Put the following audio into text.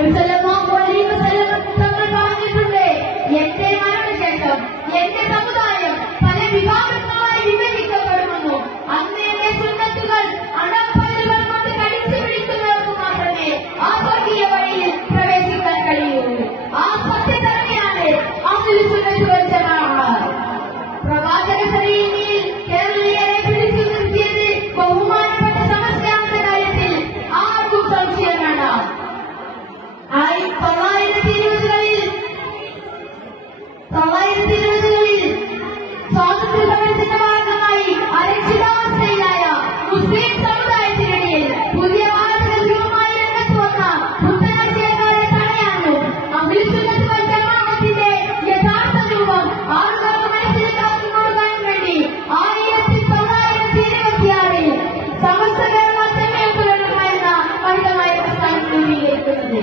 നബി സല്ലല്ലാഹു അലൈഹി വസല്ലം തങ്ങൾ പറഞ്ഞിട്ടുണ്ട്, എന്റെ മരണശേഷം എന്റെ സമുദായം പല വിഭാഗങ്ങളായി വിഭജിക്കപ്പെടുമെന്നു. അന്ന് എന്റെ സുന്നത്തുകൾ അണപ്പല്ലുകൾ കൊണ്ട് കടിച്ചു പിടിക്കുന്നവർക്ക് മാത്രമേ ആ സ്വർഗീയ വഴിയിൽ പ്രവേശിക്കാൻ കഴിയുള്ളൂ. ആ സത്യം തന്നെയാണ് അഹ്ലുൽ സുന്നത്ത് വൽ ജമാഅ. പ്രവാചക ശ്രേണിയിൽ കേരളീയരെ പിടിച്ചു നിർത്തിയത് ബഹുമാനപ്പെട്ട സമസ്തയാണെന്ന കാര്യത്തിൽ ആർക്കും സംശയം വേണ്ട. 1920കളിൽ സ്വാതന്ത്ര്യ സമരത്തിന്റെ ഭാഗമായി അരക്ഷിതാവസ്ഥയിലായ മുസ്ലിം സമുദായത്തിനിടയിൽ പുതിയ വാർത്തകളുമായി രംഗത്ത് വന്ന പുത്തനാശയക്കാരെ തടയാനും അഹ്ലുൽ സുന്നത്ത് വൽ ജമാഅത്തിന്റെ യഥാർത്ഥ രൂപം ആളുകൾക്ക് മനസ്സിലാക്കി കൊടുക്കാനും വേണ്ടി 1926 സമസ്ത കേരള ജംഇയ്യത്തുൽ ഉലമ എന്ന മഹിതമായ പ്രസ്ഥാനം രൂപീകരിക്കുന്നത്.